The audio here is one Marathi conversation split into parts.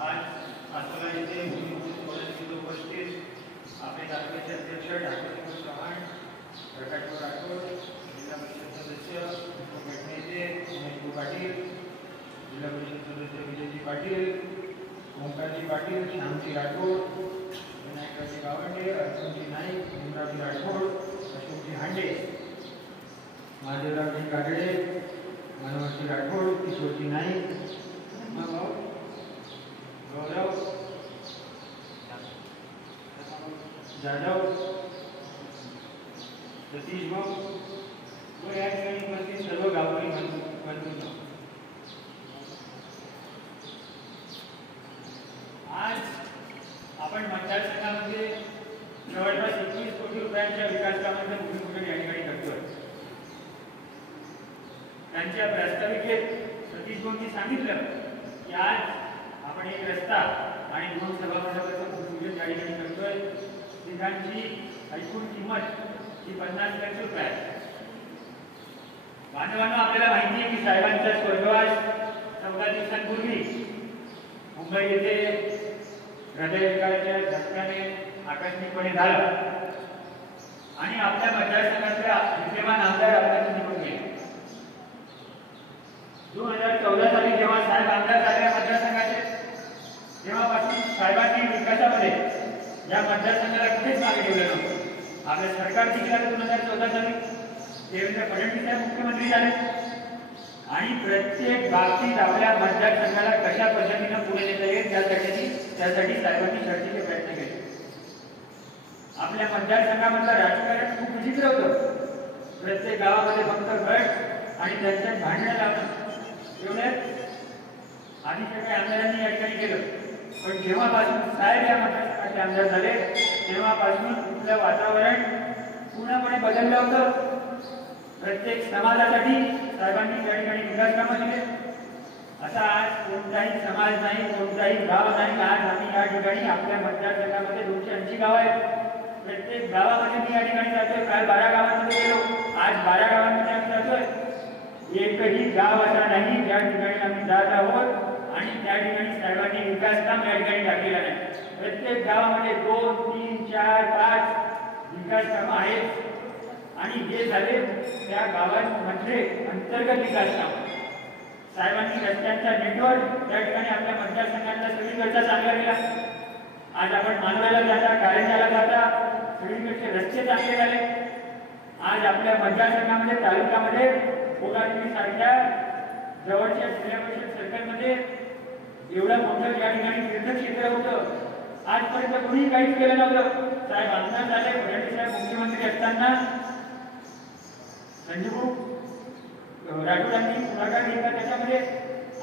आज सातोला येथे भूमिभूषण पदाधिकारी उपस्थित आपले तालुक्याचे अध्यक्ष ठाकरे चव्हाण, प्रकाश राठोड, जिल्हा परिषद सदस्य गटनेते उमेश पाटील, जिल्हा परिषद सदस्य विजयजी पाटील, ओंकारजी पाटील, श्यामजी राठोड, विनायकराजी गावंडे, अर्जुनजी नाईक, भीमरावजी राठोड, अशोकजी हांडे, महादेवरावजी कागडे, मनोहरजी राठोड, किशोरजी नाईक, गौरव जाधव, सतीश भाऊ व या ठिकाणी उपस्थित सर्व गावकरी बंधूंनो, आज आपण मतदारसंघामध्ये जवळपास 21 कोटी रुपयांच्या विकास कामांचं भूमिपूजन या ठिकाणी करतोय. त्यांच्या प्रास्ताविकेत सतीश भाऊंनी सांगितलं की आज आपण एक रस्ता आणि 2 सभामंडपाचं भूमिपूजन या ठिकाणी करतोय. तिघांची एकूण किंमत ही 50 लाख रुपये आहे. बांधवांनो, आपल्याला माहिती आहे की साहेबांचा स्वर्गवास 14 दिवसांपूर्वी मुंबई येथे हृदयविकाराच्या झटक्याने आकस्मिकपणे झालं आणि आपल्या मतदारसंघातल्या विद्यमान आमदार आपल्याला निवडून गेले. 2014 साली जेव्हा साहेब आमदार झाले मतदारसंघाचे, तेव्हापासून साहेबांनी विकासामध्ये या मतदारसंघाला कुठेच मागे ठेवलं नव्हतं. आपलं सरकार जिंकलं 2014 साली, देवेंद्र फडणवीस साहेब मुख्यमंत्री झाले आणि प्रत्येक बाबतीत आपल्या मतदारसंघाला कशा पद्धतीनं पुढे नेता येईल त्यासाठी साहेबांनी शर्थीचे प्रयत्न केले. आपल्या मतदारसंघामधलं राजकारण खूप विचित्र होतं. प्रत्येक गावामध्ये फक्त गट आणि त्यांच्यात भांडणं लावणं एवढ्यात आधीच्या काही आमदारांनी या ठिकाणी केलं. पण जेव्हापासून साहेब या मतदारसंघाचे आमदार झाले तेव्हापासून इथलं वातावरण पूर्णपणे बदललं होतं. प्रत्येक समाजासाठी साहेबांनी त्या ठिकाणी विकास कामं केले. असा आज कोणताही समाज नाही, कोणताही गाव नाही. आज आम्ही या ठिकाणी आपल्या मतदारसंघामध्ये 280 गाव आहेत. प्रत्येक गावामध्ये मी या ठिकाणी जातोय. काल 12 गावांमध्ये गेलो, आज 12 गावांमध्ये आम्ही जातोय. एकही गाव असा नाही ज्या ठिकाणी आम्ही जात आहोत आणि त्या ठिकाणी साहेबांनी विकास काम या ठिकाणी टाकलेलं नाही. प्रत्येक गावामध्ये 2, 3, 4, 5 विकास कामं आहेत आणि हे झाले त्या गावांमध्ये अंतर्गत विकास काम. साहेबांनी रस्त्यांचा नेटवर्क त्या ठिकाणी आपल्या मतदारसंघातला सगळीकडचा चांगला केला. आज आपण मानवाला जाता, कारंजाला जाता, सगळीकडचे रस्ते चांगले झाले. आज आपल्या मतदारसंघामध्ये तालुक्यामध्ये कोल्हापूर सारख्या जवळच्या जिल्हा परिषद सर्कलमध्ये एवढं मोठं या ठिकाणी तीर्थक्षेत्र होतं. आजपर्यंत कोणी काहीच केलं नव्हतं. साहेब आमदार झाले, फडणवीस साहेब मुख्यमंत्री असताना संजीव राठोडांनी पुढाकार घेतला त्याच्यामध्ये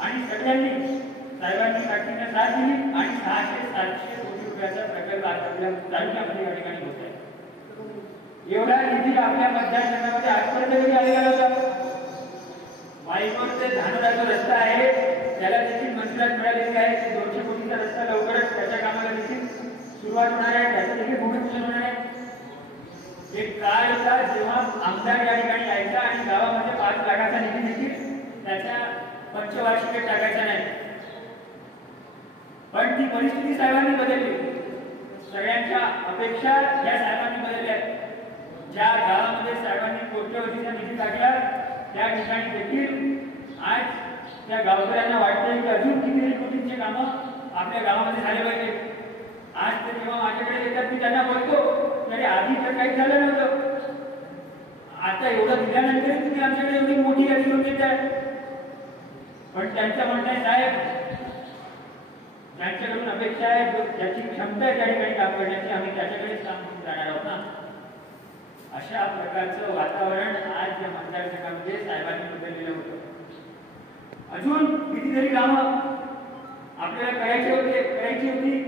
आणि सगळ्यांनी साहेबांनी ताकदीने साथ दिली आणि 600-700 कोटी रुपयाचा प्रकल्प आपल्या तालुक्यामध्ये या ठिकाणी होत आहे. एवढा निधी आपल्या मतदारसंघामध्ये आजपर्यंत कधी आलेला नव्हता. वाईवर ते धानोराचा रस्ता आहे, त्याला देखील मंजुरात मिळालेली आहे. 200 कोटीचा रस्ता लवकरच त्याच्या कामाला देखील सुरुवात होणार आहे, त्याचं देखील भूमिपूजन होणार आहे. एक काळ होता जेव्हा आमदार या ठिकाणी यायचा आणि गावामध्ये 5 लाखाचा निधी देखील त्याच्या पंचवार्षिकेत टाकायचा नाही. पण ती परिस्थिती साहेबांनी बदलली. सगळ्यांच्या अपेक्षा या साहेबांनी बदलल्या. ज्या गावामध्ये साहेबांनी कोट्यवधीचा निधी टाकला त्या ठिकाणी देखील आज त्या गावकऱ्यांना वाटतंय की अजून कितीतरी कोटींचे कामं आपल्या गावामध्ये झाले पाहिजे. आज ते जेव्हा माझ्याकडे येतात मी त्यांना बोलतो तरी आधी तर काही झालं नव्हतं. आता एवढं दिल्यानंतर तुम्ही आमच्याकडे एवढी मोठी यादी घेऊन येताय. पण त्यांचं म्हणणं आहे, साहेब ज्यांच्याकडून अपेक्षा आहे, ज्याची क्षमता आहे त्या ठिकाणी काम करण्याची, आम्ही त्याच्याकडेच काम करून जाणार आहोत ना. अशा प्रकारचं वातावरण आज या मतदारसंघामध्ये साहेबांनी बदललेलं होतं. अजून कितीतरी कामं आपल्याला करायची होती.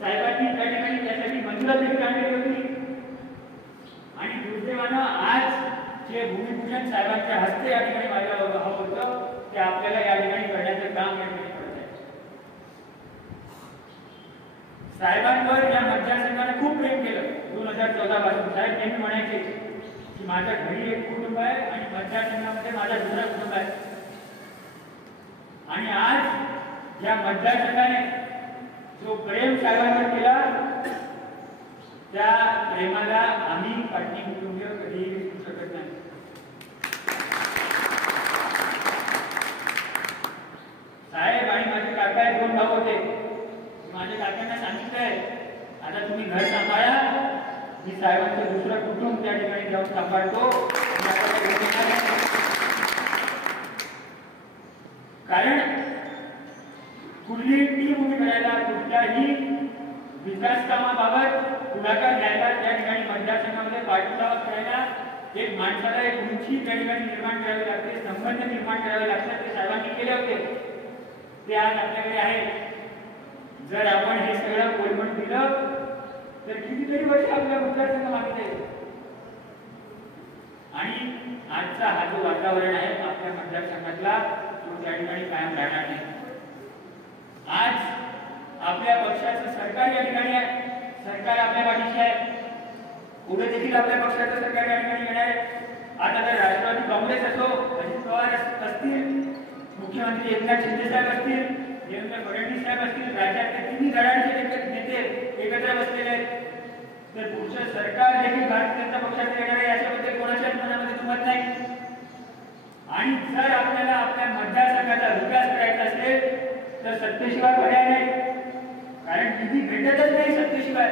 साहेबांनी त्या ठिकाणी त्यासाठी मंजुरात देखील आणलेली होती आणि दुर्दैवानं आज जे भूमिपूजन साहेबांच्या हस्ते या ठिकाणी व्हायला हवं होतं ते आपल्याला या ठिकाणी करण्याचं काम या ठिकाणी करत आहे. साहेबांवर या मतदारसंघाने खूप प्रेम केलं. 2014 पासून साहेब नेहमी म्हणायचे की माझ्या घरी एक कुटुंब आहे आणि मतदारसंघामध्ये माझा दुसरा कुटुंब आहे. आणि आज या मतदारसंघाने जो प्रेम साहेबांवर केला त्या प्रेमाला आम्ही पाटणी कुटुंबीय कधीही विसरू शकत नाही. साहेब आणि माझे काका दोन भाऊ होते. माझ्या काकांना सांगितलंय आता तुम्ही घर सांभाळा, मी साहेबांचं दुसरं कुटुंब त्या ठिकाणी जाऊन सांभाळतो. कारण कुठली टीम उभी करायला, कुठल्याही विकास कामाबाबत पुढाकार घ्यायला, त्या ठिकाणी मतदारसंघामध्ये पाठपुरावा करायला एक माणसाला एक उंची त्या ठिकाणी निर्माण करावी लागते, संबंध निर्माण करावे लागतात. ते साहेबांनी केले होते, ते आज आपल्याकडे आहे. जर आपण हे सगळं कोलमट दिलं तर कितीतरी वर्ष आपल्या मतदारसंघ मागे जाईल. आणि आजचा हा जो वातावरण आहे आपल्या मतदारसंघातला तो त्या ठिकाणी कायम राहणार नाही. आज आपल्या पक्षाचं सरकार या ठिकाणी आहे, सरकार आपल्या पाठीशी आहे. पुढे देखील आपल्या पक्षाचं सरकार या ठिकाणी येणार आहे. आता तर राष्ट्रवादी काँग्रेस असो, अजित पवार असतील, मुख्यमंत्री एकनाथ शिंदे साहेब असतील, देवेंद्र फडणवीस साहेब असतील, राज्यातले तिन्ही घराण्याचे नेते एकत्र बसलेले आहेत. तर पुढचं सरकार देखील भारतीय जनता पक्षाचं येणार आहे याच्याबद्दल कोणाच्याच मनामध्ये दुमत नाही. आणि जर आपल्याला आपल्या मतदारसंघाचा विकास करायचा असेल तर सत्तेशिवाय पर्याय नाही. कारण निधी भेटतच नाही सत्तेशिवाय.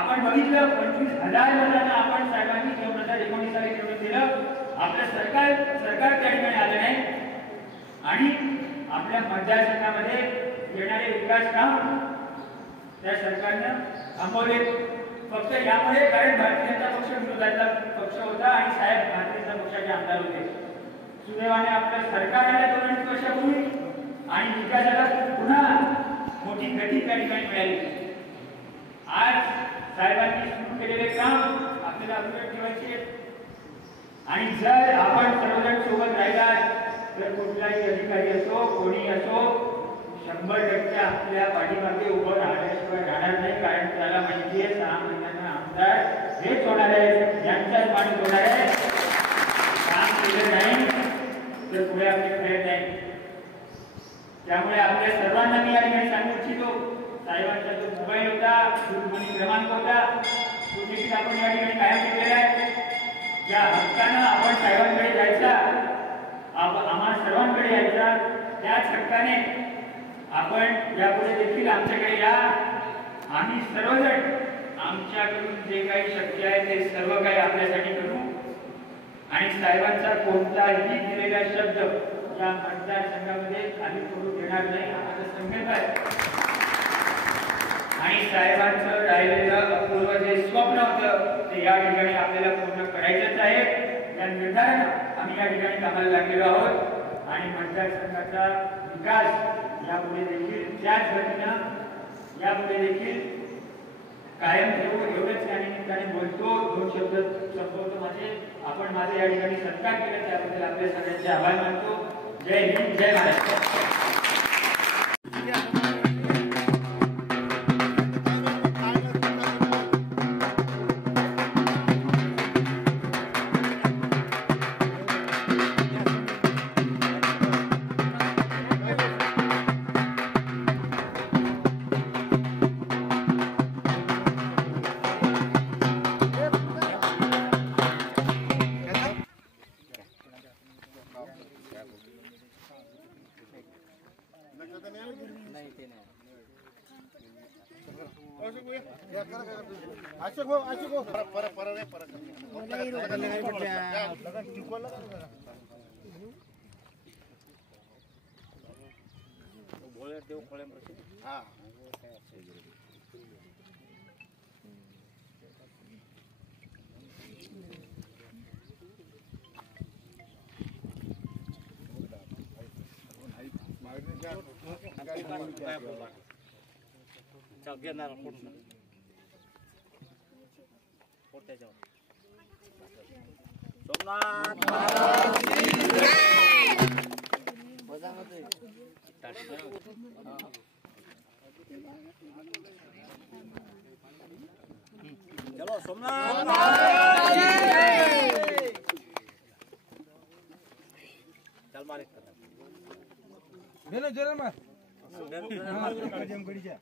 आपण बघितलं 25,000 मतांना आपण साहेबांनी 2019 साली निवडून दिलं. आपलं सरकार त्या ठिकाणी आलं नाही. आणि आपल्या मतदारसंघामध्ये येणारे विकास काम त्या सरकारनं थांबवले. फक्त यामुळे कारण भारतीय जनता पक्ष विरोधातला पक्ष होता आणि साहेब भारतीय जनता पक्षाचे आमदार होते. सुदैवाने आपलं सरकार आलं 2-2.5 वर्षापूर्वी आणि विकासाला पुन्हा मोठी गती त्या ठिकाणी मिळाली. आज साहेबांनी सुरू केलेले काम आपल्याला अधोरेखित ठेवायचे. आणि जर आपण सर्वजण सोबत राहिला तर कुठलाही अधिकारी असो, कोणी असो, 100% आपल्या पाठीमागे उभं राहण्याशिवाय राहणार नाही. कारण त्याला माहिती आहे 6 महिन्यांना आमदार हेच होणार आहे, यांचाच माणूस होणार आहे. काम केलं नाही तर पुढे आपले खरे नाही. त्यामुळे आपल्या सर्वांना मी या ठिकाणी सांगू इच्छितो, साहेबांचा जो मोबाईल होता, दूरध्वनी क्रमांक होता, तो देखील आपण या ठिकाणी कायम ठेवलेला आहे. ज्या हक्कानं आपण साहेबांकडे जायचा, आम्हा सर्वांकडे यायचा, त्याच हक्काने आपण यापुढे देखील आमच्याकडे या. आम्ही सर्वजण आमच्याकडून जे काही शक्य आहे ते सर्व काही आपल्यासाठी करू. आणि साहेबांचा कोणताही दिलेला शब्द या मतदारसंघामध्ये खाली पडू देणार नाही, हा माझा संकल्प आहे. आणि साहेबांचं राहिलेलं अपूर्व जे स्वप्न होतं ते या ठिकाणी आपल्याला पूर्ण करायचंच आहे. या निर्धारानं आम्ही या ठिकाणी कामाला लागलेलो आहोत. आणि मतदारसंघाचा विकास यापुढे देखील त्याच गतीनं यापुढे देखील कायम ठेवू. एवढंच त्या निमित्ताने बोलतो, 2 शब्द संपवतो माझे. आपण माझे या ठिकाणी सत्कार केला त्याबद्दल आपल्या सगळ्यांचे आभार मानतो. जय हिंद, जय महाराष्ट्र. चलो सोमनाथ चल मारे बेलो जरा मार जम गड़ी जा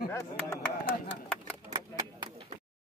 बस